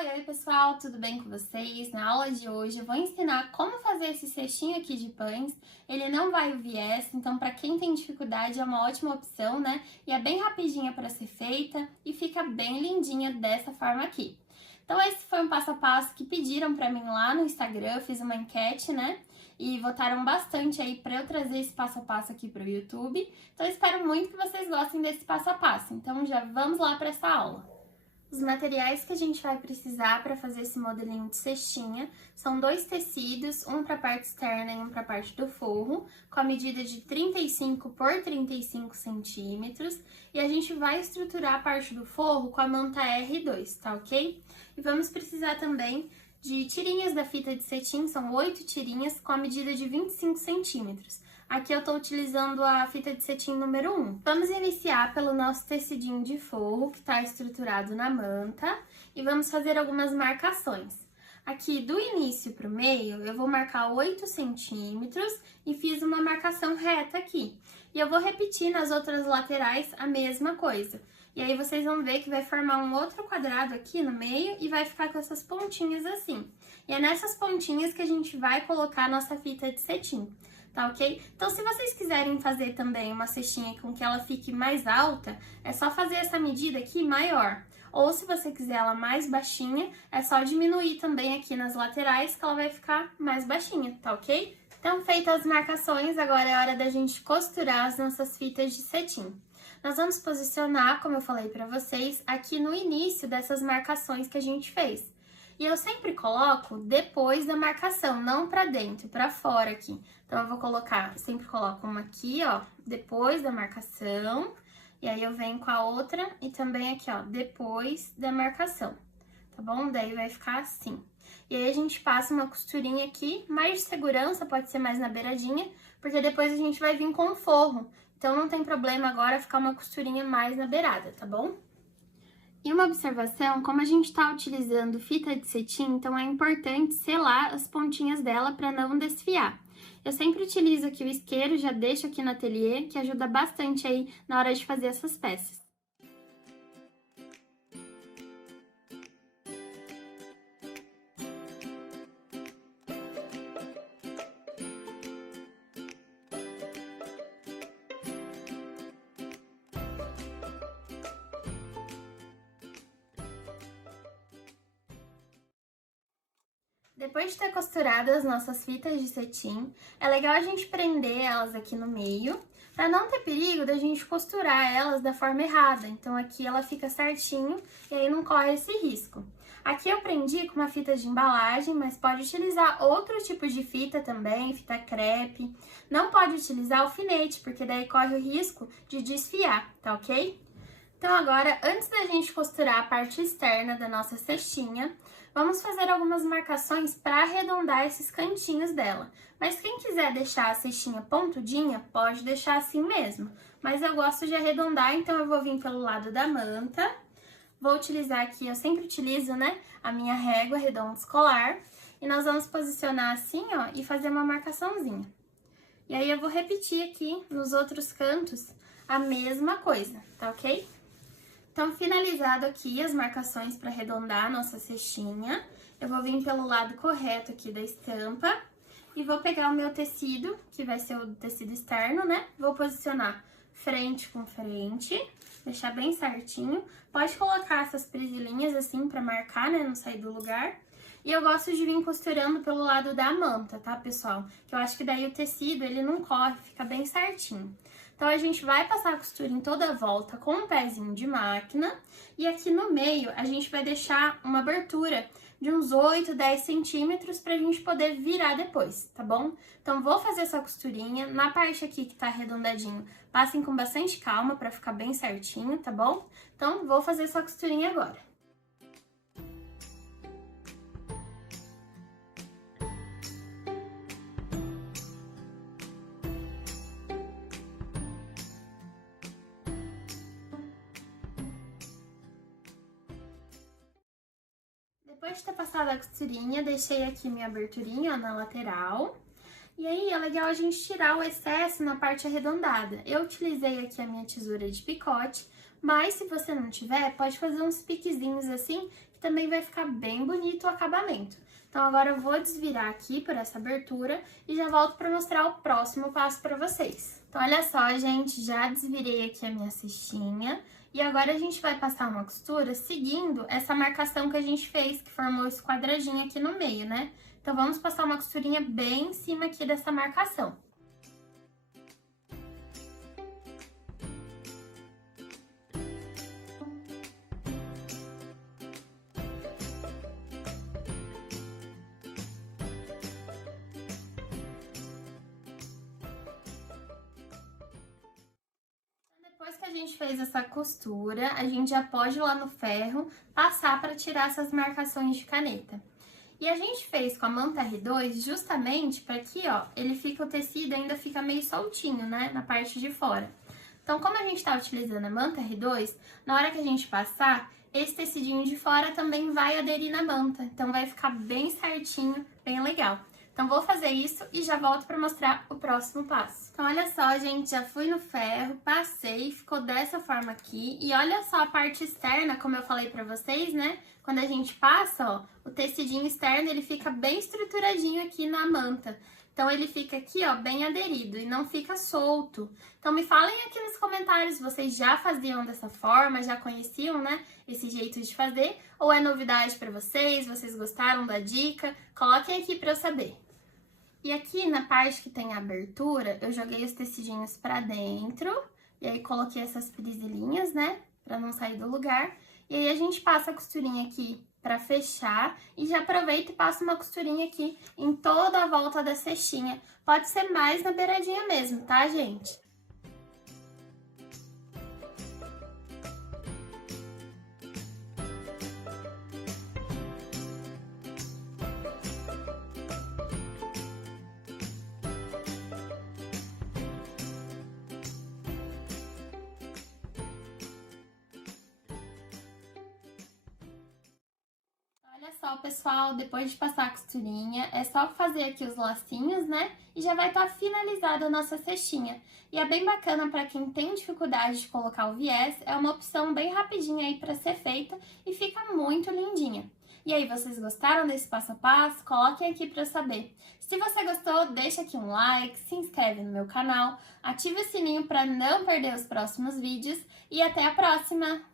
Oi pessoal, tudo bem com vocês? Na aula de hoje eu vou ensinar como fazer esse cestinho aqui de pães. Ele não vai o viés, então para quem tem dificuldade é uma ótima opção, né? E é bem rapidinha para ser feita e fica bem lindinha dessa forma aqui. Então esse foi um passo a passo que pediram para mim lá no Instagram, eu fiz uma enquete, né? E votaram bastante aí para eu trazer esse passo a passo aqui para o YouTube. Então eu espero muito que vocês gostem desse passo a passo. Então já vamos lá para essa aula. Os materiais que a gente vai precisar para fazer esse modelinho de cestinha são dois tecidos, um para a parte externa e um para a parte do forro, com a medida de 35 por 35 centímetros, e a gente vai estruturar a parte do forro com a manta R2, tá ok? E vamos precisar também de tirinhas da fita de cetim, são 8 tirinhas com a medida de 25 centímetros. Aqui eu tô utilizando a fita de cetim número 1. Vamos iniciar pelo nosso tecidinho de forro, que tá estruturado na manta, e vamos fazer algumas marcações. Aqui do início pro meio, eu vou marcar 8 centímetros e fiz uma marcação reta aqui. E eu vou repetir nas outras laterais a mesma coisa. E aí vocês vão ver que vai formar um outro quadrado aqui no meio e vai ficar com essas pontinhas assim. E é nessas pontinhas que a gente vai colocar a nossa fita de cetim. Tá ok? Então, se vocês quiserem fazer também uma cestinha com que ela fique mais alta, é só fazer essa medida aqui maior. Ou se você quiser ela mais baixinha, é só diminuir também aqui nas laterais que ela vai ficar mais baixinha, tá ok? Então, feitas as marcações, agora é hora da gente costurar as nossas fitas de cetim. Nós vamos posicionar, como eu falei pra vocês, aqui no início dessas marcações que a gente fez. E eu sempre coloco depois da marcação, não pra dentro, pra fora aqui. Então, eu vou colocar, sempre coloco uma aqui, ó, depois da marcação. E aí, eu venho com a outra e também aqui, ó, depois da marcação, tá bom? Daí, vai ficar assim. E aí, a gente passa uma costurinha aqui, mais de segurança, pode ser mais na beiradinha, porque depois a gente vai vir com o forro. Então, não tem problema agora ficar uma costurinha mais na beirada, tá bom? E uma observação, como a gente está utilizando fita de cetim, então é importante selar as pontinhas dela para não desfiar. Eu sempre utilizo aqui o isqueiro, já deixo aqui no ateliê, que ajuda bastante aí na hora de fazer essas peças. Depois de ter costurado as nossas fitas de cetim, é legal a gente prender elas aqui no meio, para não ter perigo da gente costurar elas da forma errada. Então aqui ela fica certinho e aí não corre esse risco. Aqui eu prendi com uma fita de embalagem, mas pode utilizar outro tipo de fita também, fita crepe. Não pode utilizar alfinete, porque daí corre o risco de desfiar, tá ok? Então agora, antes da gente costurar a parte externa da nossa cestinha, vamos fazer algumas marcações para arredondar esses cantinhos dela. Mas quem quiser deixar a cestinha pontudinha, pode deixar assim mesmo. Mas eu gosto de arredondar, então eu vou vir pelo lado da manta. Vou utilizar aqui, eu sempre utilizo, né, a minha régua redonda escolar. E nós vamos posicionar assim, ó, e fazer uma marcaçãozinha. E aí eu vou repetir aqui nos outros cantos a mesma coisa, tá ok? Então, finalizado aqui as marcações para arredondar a nossa cestinha, eu vou vir pelo lado correto aqui da estampa e vou pegar o meu tecido, que vai ser o tecido externo, né? Vou posicionar frente com frente, deixar bem certinho. Pode colocar essas presilhinhas assim para marcar, né? Não sair do lugar. E eu gosto de vir costurando pelo lado da manta, tá, pessoal? Que eu acho que daí o tecido, ele não corre, fica bem certinho. Então, a gente vai passar a costura em toda a volta com um pezinho de máquina. E aqui no meio, a gente vai deixar uma abertura de uns 8, 10 centímetros pra gente poder virar depois, tá bom? Então, vou fazer essa costurinha. Na parte aqui que tá arredondadinho, passem com bastante calma pra ficar bem certinho, tá bom? Então, vou fazer essa costurinha agora. Depois de ter passado a costurinha, deixei aqui minha aberturinha, ó, na lateral. E aí, é legal a gente tirar o excesso na parte arredondada. Eu utilizei aqui a minha tesoura de picote, mas se você não tiver, pode fazer uns piquezinhos assim, que que também vai ficar bem bonito o acabamento. Então agora eu vou desvirar aqui por essa abertura e já volto para mostrar o próximo passo para vocês. Então olha só, gente, já desvirei aqui a minha cestinha e agora a gente vai passar uma costura seguindo essa marcação que a gente fez, que formou esse quadradinho aqui no meio, né? Então vamos passar uma costurinha bem em cima aqui dessa marcação. Depois que a gente fez essa costura, a gente já pode ir lá no ferro passar para tirar essas marcações de caneta. E a gente fez com a manta R2 justamente para que, ó, o tecido ainda fica meio soltinho, né, na parte de fora. Então, como a gente tá utilizando a manta R2, na hora que a gente passar, esse tecidinho de fora também vai aderir na manta. Então, vai ficar bem certinho, bem legal. Então, vou fazer isso e já volto para mostrar o próximo passo. Então, olha só, gente, já fui no ferro, passei, ficou dessa forma aqui. E olha só a parte externa, como eu falei para vocês, né? Quando a gente passa, ó, o tecidinho externo, ele fica bem estruturadinho aqui na manta. Então, ele fica aqui, ó, bem aderido e não fica solto. Então, me falem aqui nos comentários se vocês já faziam dessa forma, já conheciam, né, esse jeito de fazer, ou é novidade para vocês, vocês gostaram da dica? Coloquem aqui para eu saber. E aqui na parte que tem a abertura, eu joguei os tecidinhos pra dentro, e aí coloquei essas presilhinhas, né, pra não sair do lugar. E aí a gente passa a costurinha aqui pra fechar, e já aproveita e passa uma costurinha aqui em toda a volta da cestinha. Pode ser mais na beiradinha mesmo, tá, gente? Olha só, pessoal, depois de passar a costurinha, é só fazer aqui os lacinhos, né? E já vai estar finalizada a nossa cestinha. E é bem bacana para quem tem dificuldade de colocar o viés, é uma opção bem rapidinha aí para ser feita e fica muito lindinha. E aí, vocês gostaram desse passo a passo? Coloquem aqui para eu saber. Se você gostou, deixa aqui um like, se inscreve no meu canal, ative o sininho para não perder os próximos vídeos e até a próxima!